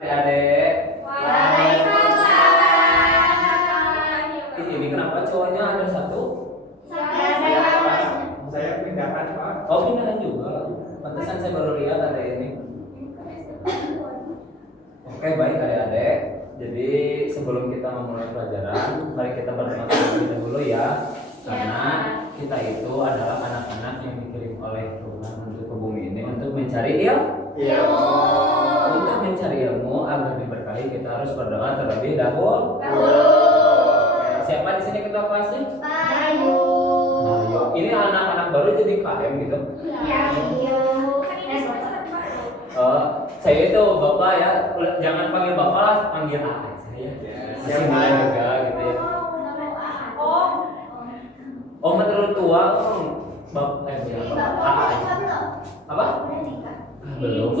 Adek. Waalaikumsalam. Ini kenapa cowoknya ada satu? Saya pindahkan Pak. Oh pindahan juga. Pantesan saya baru lihat ada ini. Oke baik adik-adik. Jadi sebelum kita memulai pelajaran, mari kita berdoa terlebih dahulu ya. Karena kita itu adalah anak-anak yang dikirim oleh Tuhan untuk ke bumi ini untuk mencari ilmu. Untuk mencari ilmu agar diberkahi kita harus berdoa terlebih dahulu. Siapa di sini ketua kelasnya? Bayu. Bayu. Ini anak-anak baru jadi KM gitu. Saya itu bapak ya, jangan panggil bapak lah, panggil A saya. Masih muda juga gitu ya. Oh menurut tua, bapak apa? Belum.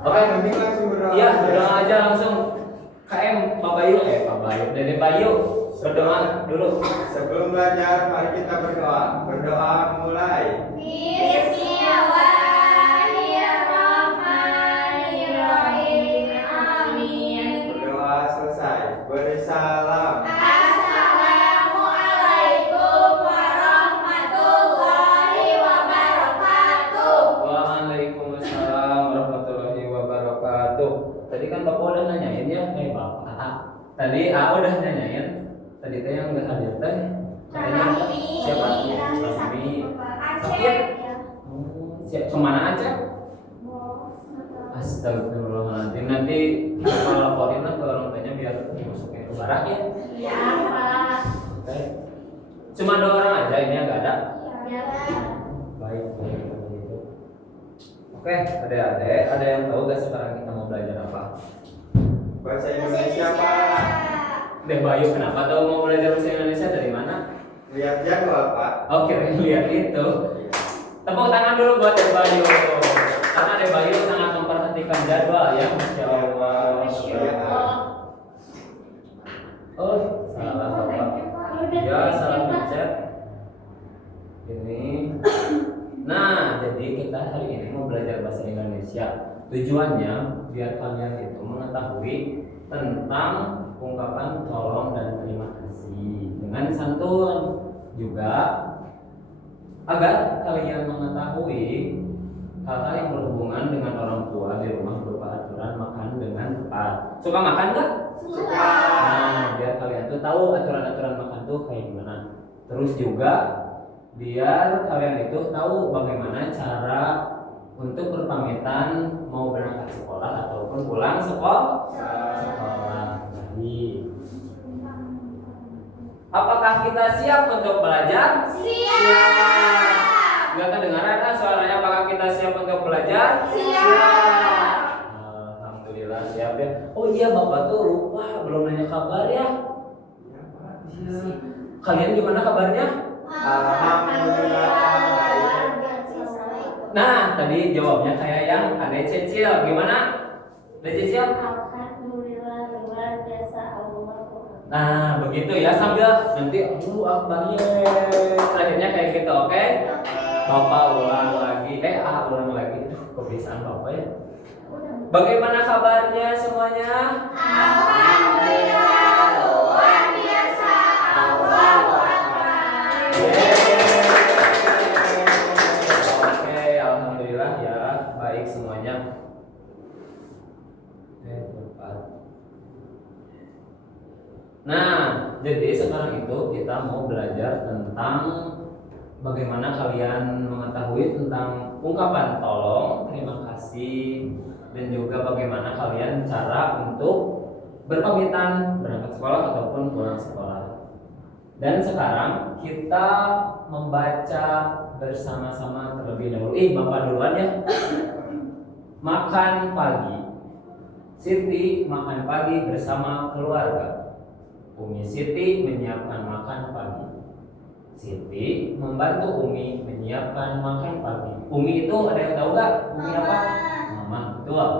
Oke, Mending langsung berdoa. iya berdoa aja langsung. KM Pak Bayu, Pak Bayu, Dede Bayu berdoa dulu. Sebelum belajar, mari kita berdoa. Berdoa mulai. Bismillahirrahmanirrahim. Amin. Berdoa selesai. Beri salam. Assalamualaikum warahmatullahi wabarakatuh. Waalaikumsalam warahmatullahi wabarakatuh. Tadi kan Bapak udah nanyain ya, Bapak. Tadi A udah nanyain. Tadi teh yang nggak hadir teh. Siapa? Rami. Sakit? Siap kemana aja? Astagfirullahaladzim. Nanti kita laporin lah ke orang tuanya biar dimasukin ke barak ya. Ya, Pak. Oke. Cuma 2 orang aja ini yang nggak ada. Ya, Pak. Baik, kalau gitu. Oke, adik-adik, ada yang tahu gak sekarang kita mau belajar apa? Bahasa Indonesia Pak. Deh Bayu, kenapa tahu mau belajar bahasa Indonesia dari mana? Lihat jadwal Pak. Oke, lihat itu. Tepuk tangan dulu buat Deh Bayu. Karena Deh Bayu sangat memperhatikan jadwal ya, Masya Allah. Oh, salah Bapak. Ya, salah pencet. Ini. Nah, jadi kita hari ini mau belajar bahasa Indonesia. Tujuannya biar kalian itu mengetahui tentang ungkapan tolong dan terima kasih dengan santun, juga agar kalian mengetahui hal-hal yang berhubungan dengan orang tua di rumah berupa aturan makan dengan tepat. Suka makan nggak? Suka. Nah, biar kalian tuh tahu aturan-aturan makan tuh kayak gimana. Terus juga biar kalian itu tahu bagaimana cara untuk berpamitan mau berangkat sekolah ataupun pulang sekolah. Baik. Apakah kita siap untuk belajar? Siap. Nggak kedengaran kan suaranya? Apakah kita siap untuk belajar? Siap. Alhamdulillah siap ya. Oh iya Bapak tuh lupa belum nanya kabar ya. Iya. Kalian gimana kabarnya? Alhamdulillah. Nah, tadi jawabnya kayak yang Adek Cecil. Gimana? Adek Cecil? Alhamdulillah luar biasa Allah. Nah, begitu ya sambil nanti Akbar terakhirnya kayak gitu, oke? Bapak ulang lagi. Ulang lagi. Kebiasaan Bapak ya. Bagaimana kabarnya semuanya? Alhamdulillah luar biasa Allahu Akbar. Oke, alhamdulillah ya, baik semuanya. Nah, jadi sekarang itu kita mau belajar tentang bagaimana kalian mengetahui tentang ungkapan tolong, terima kasih, dan juga bagaimana kalian cara untuk berpamitan berangkat sekolah ataupun pulang sekolah. Dan sekarang kita membaca bersama-sama terlebih dahulu. Bapak duluan ya. Makan pagi. Siti makan pagi bersama keluarga. Umi Siti menyiapkan makan pagi. Siti membantu Umi menyiapkan makan pagi. Umi itu ada yang tahu gak? Umi apa? Mama, betul.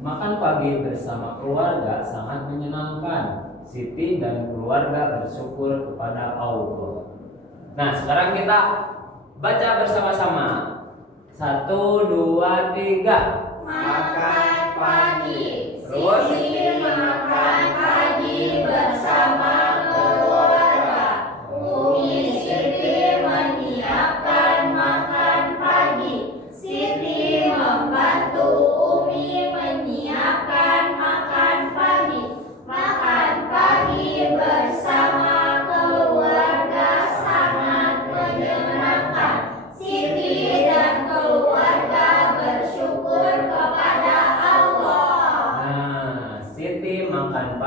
Makan pagi bersama keluarga sangat menyenangkan. Siti dan keluarga bersyukur kepada Allah. Nah, sekarang kita baca bersama-sama. 1, 2, 3. Makan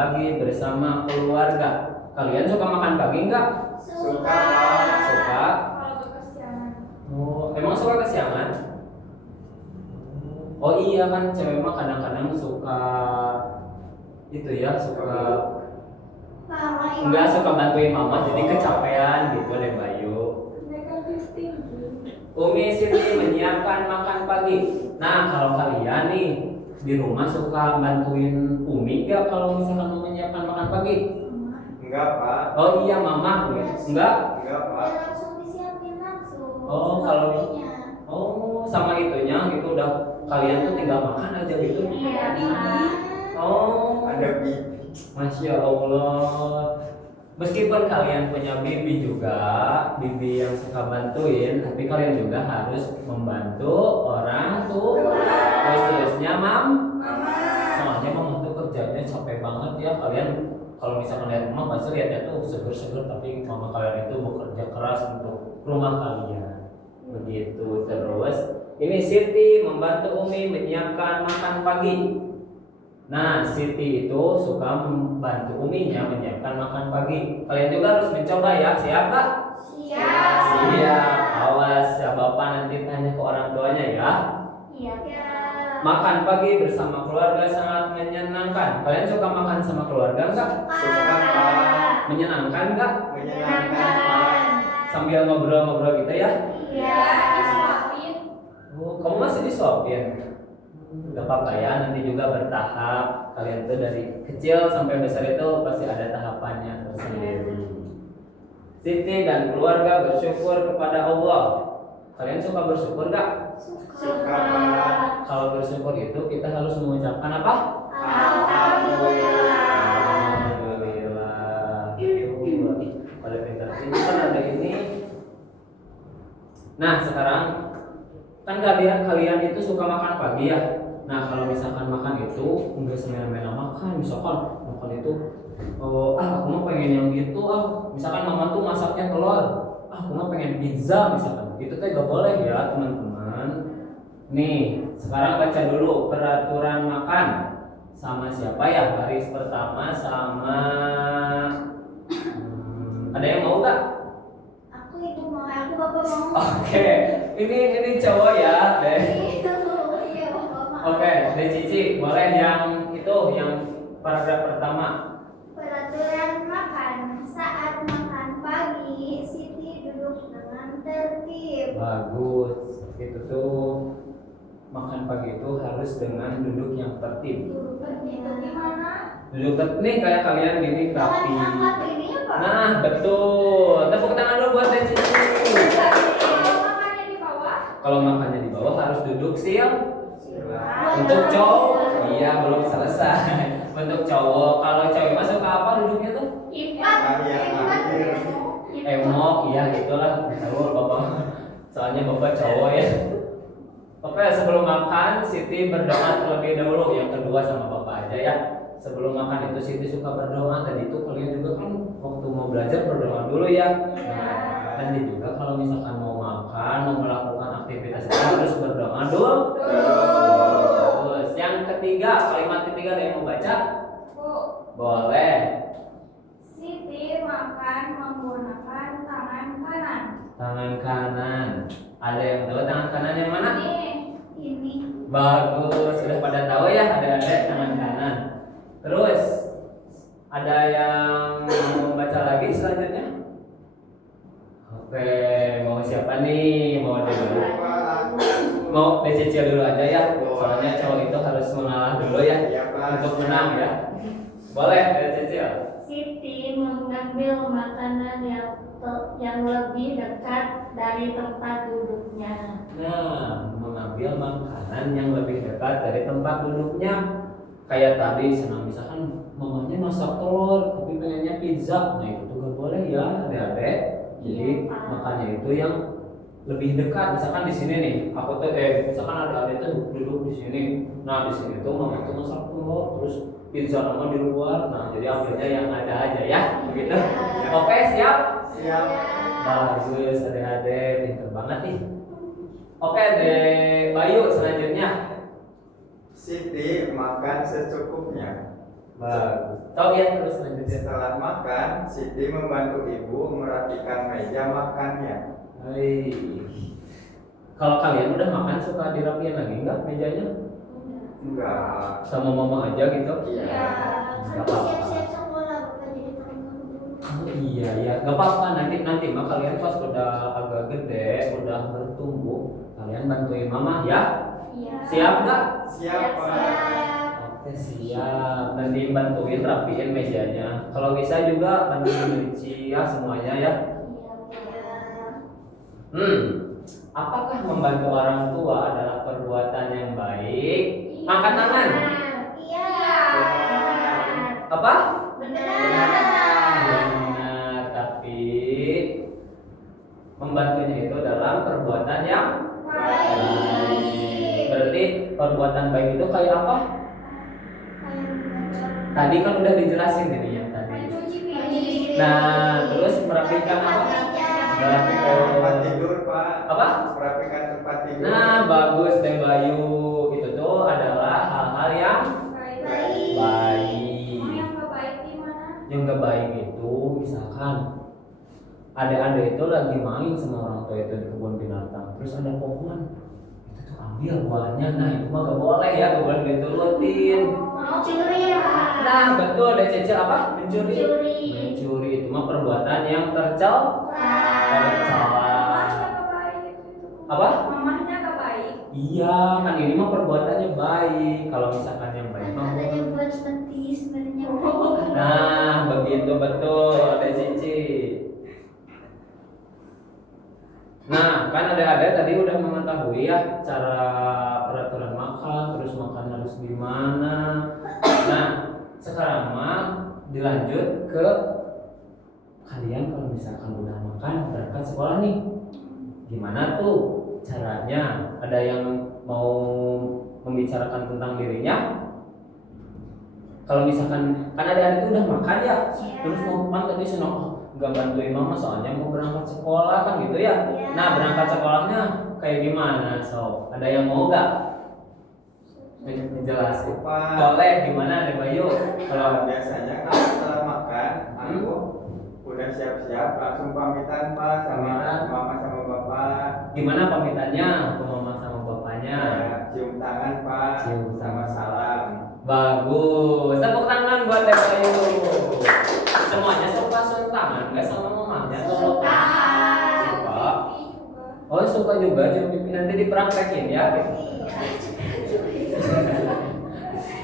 pagi bersama keluarga. Kalian suka makan pagi nggak? Suka, Pak. Suka. Kalau kesiangan. Oh, emang suka kesiangan? Oh iya kan cewek mah kadang-kadang suka itu ya, suka nggak suka bantuin mama jadi kecapean gitu deh Bayu. Negatif tinggi. Umi Siti menyiapkan makan pagi. Nah kalau kalian nih di rumah suka bantuin Umi nggak kalau misalkan mau menyiapkan makan pagi? Enggak, Pak. Oh iya mama, enggak? Enggak, Pak. Ya langsung disiapin langsung. Oh, kalau- Sepertinya. Oh sama itunya gitu udah kalian tuh tinggal makan aja gitu. Iya, Pak. Oh, Ada bibi. Masya Allah. Meskipun kalian punya bibi juga, bibi yang suka bantuin, tapi kalian juga harus membantu orang tua. Khususnya Mama. soalnya mama tuh kerjanya capek banget ya. Kalian kalau misalkan lihat rumah pasti lihatnya tuh seger-seger, tapi mama kalian itu bekerja keras untuk rumah kalian. Begitu terus. Ini Siti membantu Umi menyiapkan makan pagi. Nah, Siti itu suka membantu Uminya menyiapkan makan pagi. Kalian juga harus mencoba ya. Siap Kak? Siap. Siap. Awas ya Bapak nanti tanya ke orang tuanya ya. Iya. Makan pagi bersama keluarga sangat menyenangkan. Kalian suka makan sama keluarga enggak? Suka, Pak. Menyenangkan enggak? Menyenangkan, Pak. Sambil ngobrol-ngobrol gitu ya. Iya. Disuapin. Oh, kamu masih disuapin? Gak apa-apa ya, nanti juga bertahap. Kalian tuh dari kecil sampai besar itu pasti ada tahapannya tersendiri. Siti dan keluarga bersyukur kepada Allah. Kalian suka bersyukur gak? Suka, Pak. Kalau bersyukur itu kita harus mengucapkan apa? Alhamdulillah. Alhamdulillah. Ih, pada pintar-pintar ada ini. Nah sekarang kan kalian itu suka makan pagi ya. Nah kalau misalkan makan itu enggak semena-mena makan, misalkan makan itu aku mah pengen yang gitu misalkan mama tuh masaknya telur, aku mah pengen pizza misalkan, itu teh gak boleh ya teman-teman. Nih sekarang baca dulu peraturan makan sama siapa ya, baris pertama sama ada yang mau gak? Aku ibu mau, aku bapak mau. Oke, ini cowok ya deh. Iya, bapak mau. Oke, Dek Cici, boleh yang itu yang paragraf pertama. Peraturan makan. Saat makan pagi, Siti duduk dengan tertib. Bagus. Itu tuh makan pagi itu harus dengan duduk yang tertib. Itu gimana? Duduk tertib nih kayak kalian gini rapi. Jangan angkat ini ya, Pak. Nah, betul. Tepuk tangan dulu buat Dek Cici. Kalau makannya di bawah? Kalau makannya di bawah harus duduk siap. Buat Untuk makan cowok, di iya belum selesai. Untuk cowok, kalau cewek mah suka apa duduknya tuh? Ipat. Emok, iya itulah. Tahu bapak. Soalnya bapak cowok ya. Oke, sebelum makan Siti berdoa terlebih dahulu. Yang kedua sama bapak aja ya. Sebelum makan itu Siti suka berdoa. Tadi itu kalian juga kan waktu mau belajar berdoa dulu ya. Nah, nanti juga kalau misalkan mau makan, mau melakukan aktivitas itu harus berdoa dulu. Terus yang ketiga, kalimat ketiga ada yang mau baca? Bu, Boleh. Siti makan menggunakan tangan kanan. Tangan kanan. Ada yang tahu tangan kanan yang mana? Ini. Bagus, sudah pada tahu ya ada tangan kanan. Terus ada yang mau baca lagi selanjutnya? Oke, mau siapa nih? Mau dulu? Mau dicicil dulu aja ya. Soalnya cowok itu harus mengalah dulu ya untuk menang ya. Boleh dicicil. Siti mengambil makanan yang lebih dekat dari tempat duduknya. Nah, mengambil makanan yang lebih dekat dari tempat duduknya. Kayak tadi senang misalkan mamanya masak telur tapi pengennya pizza. Nah itu juga boleh ya adik-adik. Jadi Iya, Pak. makannya itu yang lebih dekat. Misalkan di sini nih, aku tuh misalkan adik-adik tuh duduk di sini. Nah di sini tuh mama tuh masak telur terus pizza nama di luar. Nah jadi ambilnya yang ada aja ya, begitu. Oke siap? Siap. Bagus adik-adik, pinter banget nih. Oke deh, Bayu selanjutnya. Siti makan secukupnya. Bagus. Tahu ya, terus lanjut ya. Setelah makan, Siti membantu ibu merapikan meja makannya. Hai. Kalau kalian udah makan suka dirapiin lagi nggak mejanya? Enggak. Sama mama aja gitu? Iya. Nggak apa-apa. Siap-siap sekolah Bapak jadi teman-teman dulu. Oh, iya ya, nggak apa-apa. Nanti mah kalian pas udah agak gede, udah bertumbuh, kalian bantuin mama ya. Iya. Siap nggak? Siap, Pak. Oke, siap. Nanti bantuin rapiin mejanya. Kalau bisa juga bantuin nyuci ya semuanya ya. Apakah membantu orang tua adalah perbuatan yang baik? Angkat tangan. Iya. Apa? Benar. Benar, tapi membantunya itu dalam perbuatan yang baik. Berarti perbuatan baik itu kayak apa? Tadi kan udah dijelasin ini ya tadi. Nah, terus merapikan apa? Merapikan tempat tidur, Pak. Apa? Merapikan tempat tidur. Nah, bagus Teh Bayu. Itu tuh adalah hal-hal yang baik. Yang gak baik itu misalkan ada-ada itu lagi main sama orang tua itu di kebun binatang, terus ada pohon itu tuh ambil buahnya. Nah, itu mah gak boleh ya, gak boleh diturutin. Nah, betul, ada cecil apa? Mencuri. Mencuri itu mah perbuatan yang tercela. Apa? Mamahnya gak baik. Iya, kan ini mah perbuatannya baik. Kalau misalkan yang baik mah. Katanya buat seperti sebenarnya. Nah, begitu betul, ada Cici. Nah, kan ada tadi udah mengetahui ya cara peraturan makan, terus makan harus gimana. Nah, sekarang mah dilanjut ke kalian kalau misalkan udah makan berangkat sekolah nih. Gimana tuh caranya? Ada yang mau membicarakan tentang dirinya? Kalau misalkan kan ada itu udah makan ya, terus mau tadi senang nggak bantuin mama soalnya mau berangkat sekolah kan gitu ya. Nah, berangkat sekolahnya kayak gimana? So, ada yang mau nggak menjelasin? Boleh, gimana deh Bayu? Kalau biasanya kan setelah makan, aku udah siap-siap langsung pamitan, Pak, sama mama sama bapak. Gimana pamitannya ke mama sama bapaknya? Ya, cium tangan, Pak, Cium sama salam. Bagus, tepuk tangan buat Teh Bayu. Semuanya suka cium tangan, nggak sama mamanya? Suka. Suka. Oh, suka juga cium pipi, nanti dipraktekin ya.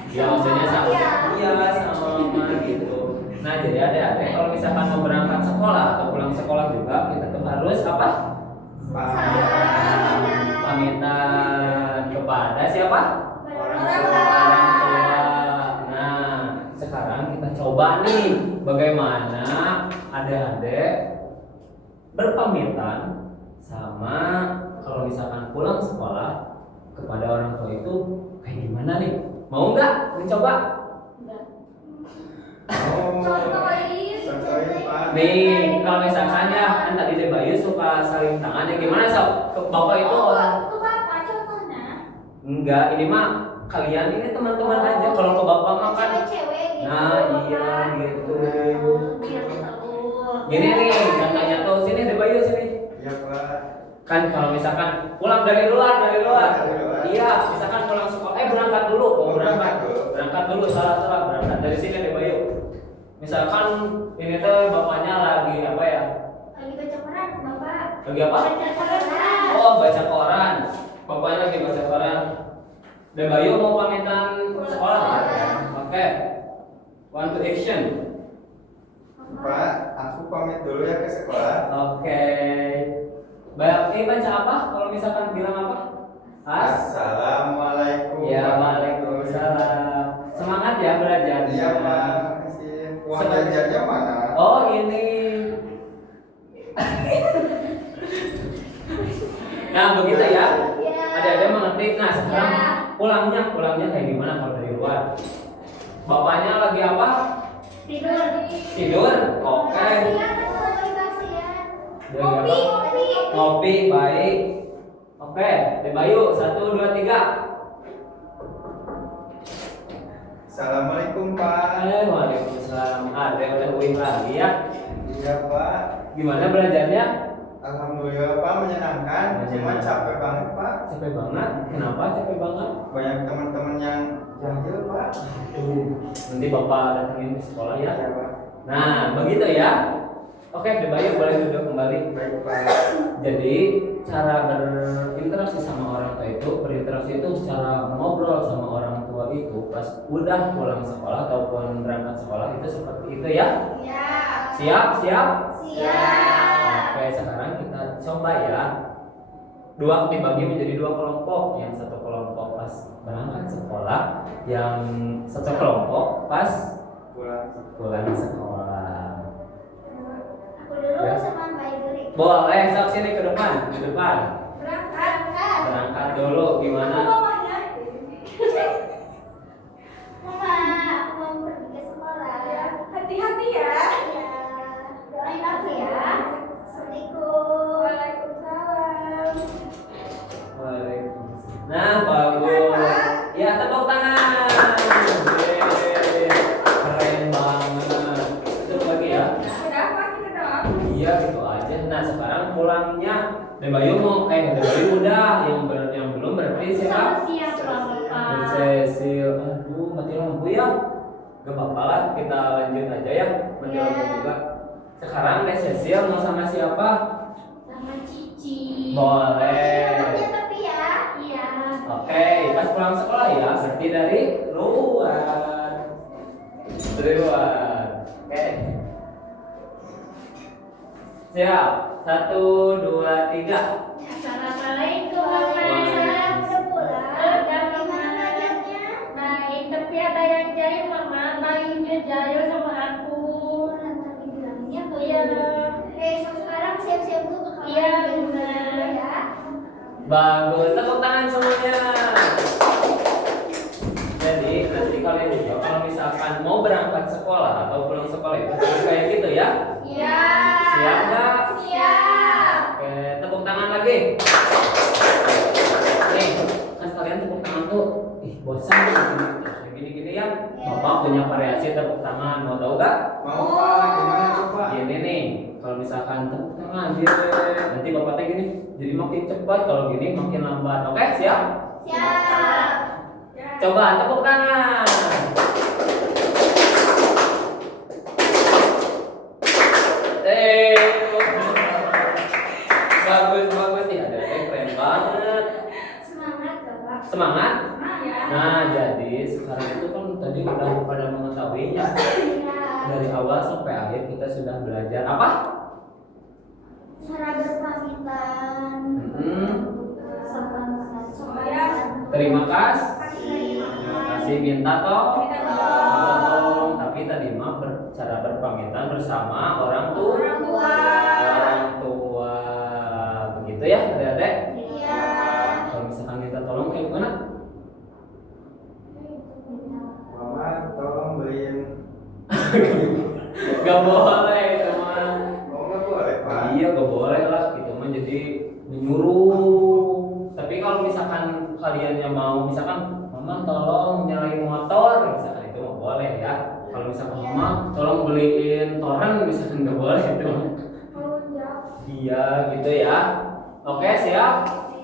Ya maksudnya sama, iya sama mama gitu. Nah, jadi adik-adik kalau misalkan mau berangkat sekolah atau pulang sekolah juga kita tuh harus apa? Pamitan kepada siapa? Orang tua. Nah, sekarang kita coba nih bagaimana adik-adik berpamitan sama kalau misalkan pulang sekolah kepada orang tua itu kayak gimana nih? Mau nggak mencoba? Contohin, Pak. Nih, kalau misalkan ya kan tadi Deh Bayu suka saling tangan ya gimana sob? Ke bapak itu orang enggak, ini mah kalian ini teman-teman aja. Kalau ke bapak mah kan nah iya gitu. Gini nih, contohnya tuh sini Deh Bayu sini. Iya, Pak. Kan kalau misalkan pulang dari luar. Iya, misalkan pulang sekolah berangkat dulu, mau berangkat dulu salah berangkat dari sini Deh Bayu. Misalkan ini tuh bapaknya lagi apa ya? Lagi baca koran, Bapak. Lagi apa? Baca koran. Oh, baca koran. Bapaknya lagi baca koran. Deh Bayu mau pamitan sekolah ya? Oke. One to action. Pak, aku pamit dulu ya ke sekolah. Oke. Baca apa? Kalau misalkan bilang apa? Assalamualaikum. Ya, waalaikumsalam. Semangat ya belajar. Iya, Pak. Makasih. Uang jajannya mana? Oh, ini. Nah, begitu ya. Ada mengerti. Nah, sekarang pulangnya kayak gimana kalau dari luar? Bapaknya lagi apa? Tidur. Oke. Ngopi, baik. Oke, Deh Bayu, 1, 2, 3. Assalamualaikum, Pak. Waalaikumsalam. Ada udah uing lagi ya. Iya Pak. Gimana belajarnya? Alhamdulillah Pak menyenangkan. Cuma capek banget Pak. Capek banget. Kenapa capek banget? Banyak teman-teman yang jahil Pak. Nanti Bapak datengin ke sekolah ya. Iya Pak. Nah, begitu ya. Oke, Debayu boleh duduk kembali. Baik Pak. Jadi, cara berinteraksi sama orang tua itu, berinteraksi itu secara ngobrol sama orang tua itu pas udah pulang sekolah ataupun berangkat sekolah itu seperti itu ya. Iya. Siap, siap. Siap. Oke, sekarang kita coba ya. Dibagi menjadi dua kelompok. Yang satu kelompok pas berangkat sekolah, yang satu kelompok pas pulang sekolah. Aku dulu Ya. sama Mbak Igri. Boleh, sok sini ke depan, ke depan. Berangkat. Berangkat dulu gimana? Mama, aku mau pergi ke sekolah. Hati-hati ya. Ya, doain aku ya. Assalamualaikum. Waalaikumsalam. Waalaikumsalam. Nah, bagus. Ya, tepuk tangan. Yeay. Keren banget. Itu lagi ya. Udah apa kita doang? Iya, gitu aja. Nah, sekarang pulangnya Debayu udah, yang belum berarti siapa? Siap, Bapak. Cecil. Aduh, mati lampu ya. Gak apa-apa lah, kita lanjut aja ya. Mati Ya. lampu juga. Sekarang Cecil mau sama siapa? Sama Cici. Boleh. Tapi ya. Iya. Oke, pas pulang sekolah ya, berarti dari luar. Dari luar. Oke. Siap. 1, 2, 3. Assalamualaikum. Waalaikumsalam. Udah pulang. Udah, Gimana Mama. belajarnya? Baik, tapi ada yang jahil mama. Bayinya jahil sama aku. Nanti dibilangnya ke Iya. sekarang siap-siap dulu ke kamar. Iya, Dulu benar. ya. Bagus, tepuk tangan semuanya. Jadi nanti kalian juga kalau misalkan mau berangkat sekolah atau pulang sekolah itu harus kayak gitu ya. Iya. Siap nggak? Siap. Oke, tepuk tangan lagi. Nih, kan kalian tepuk tangan tuh, bosan kayak gini-gini ya. Bapak punya variasi tepuk tangan, mau tahu nggak? Mau Pak, gimana tuh Pak? Gini nih, kalau misalkan tepuk tangan dia, nanti bapaknya gini, jadi makin cepat. Kalau gini makin lambat. Oke, siap? Siap. Coba tepuk tangan. Bagus ya, ada keren banget. Semangat, Bapak. Semangat. Ya. Nah, jadi sekarang itu kan tadi udah pada mengetahuinya. Iya. Dari awal sampai akhir kita sudah belajar apa? Cara berpamitan. Terima kasih, minta tolong. Tapi tadi mah cara berpamitan bersama orang tua. Orang tua. Begitu ya, adik-adik? Iya. Kalau misalkan minta tolong kayak gimana? Mama tolong beliin. Gak boleh itu mah. Oh nggak boleh Pak. Iya, gak boleh lah. Itu mah jadi menyuruh. Tapi kalau misalkan kalian yang mau, misalkan mama tolong nyalain motor, misalkan itu mah boleh ya. Kalau misalkan mama tolong beliin toren, misalkan gak boleh itu mah. Iya, gitu ya. Oke, siap.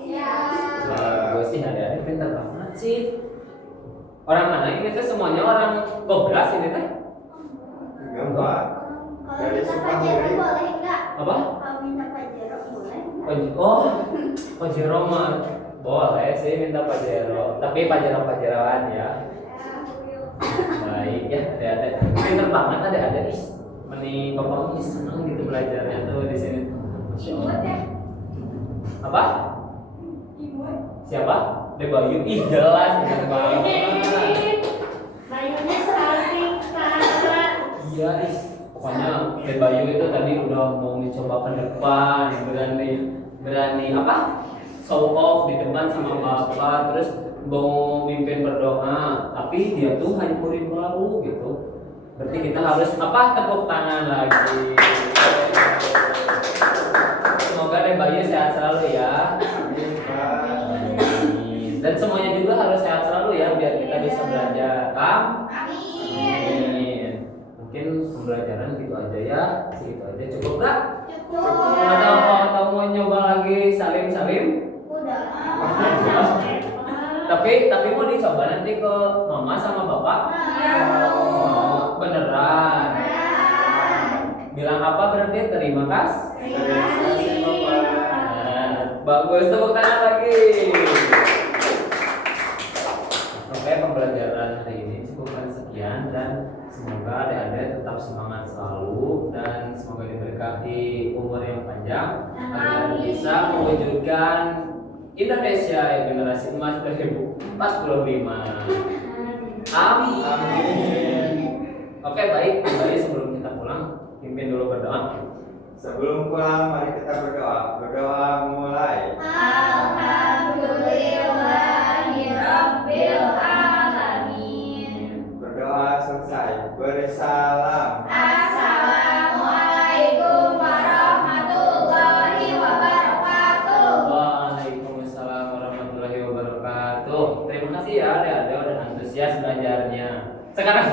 Siap. Bagus sih, adik-adik pintar banget sih. Orang mana ini tuh semuanya orang Gobras ini teh? Enggak Pak. Kalau minta pelajaran boleh nggak? Apa? Kalau minta pelajaran boleh nggak? Oh, Pajero mah boleh sih minta Pajero, tapi Pajero-Pajeroan ya. Baik ya, adik-adik. Pintar banget adik-adik. Meni bapak ini senang gitu belajarnya tuh di sini. Masya Allah. Apa? Siapa? Debayu. Ih, jelas benar banget. Bayunya saling Pak. Iya, pokoknya Debayu itu tadi udah mau mencoba ke depan, berani apa? Show off di depan sama bapak, terus mau mimpin berdoa, tapi dia tuh hanya murid baru gitu. Berarti kita harus apa? Tepuk tangan lagi. Semoga Debayu sehat selalu ya. Amin. Dan semuanya juga harus sehat selalu ya biar kita bisa belajar. Amin. Amin. mungkin pembelajaran gitu aja ya, segitu aja cukup nggak? Cukup. Atau mau nyoba lagi salim? Udah. Tapi mau dicoba nanti ke mama sama bapak? Oh, beneran? Bilang apa berarti? Terima kasih. Terima kasih Bapak. Nah, bagus, tepuk tangan lagi. Oke, pembelajaran hari ini cukupkan sekian dan semoga adik-adik tetap semangat selalu dan semoga diberikan umur yang panjang agar bisa mewujudkan Indonesia generasi emas 2045. Amin. Amin. Oke, baik. Kembali sebelum kita pulang, pimpin dulu berdoa. Sebelum pulang mari kita berdoa. Berdoa mulai. Alhamdulillahirabbil alamin. Berdoa selesai. Bersalam. Assalamualaikum warahmatullahi wabarakatuh. Waalaikumsalam warahmatullahi wabarakatuh. Terima kasih ya adik-adik udah antusias belajarnya. Sekarang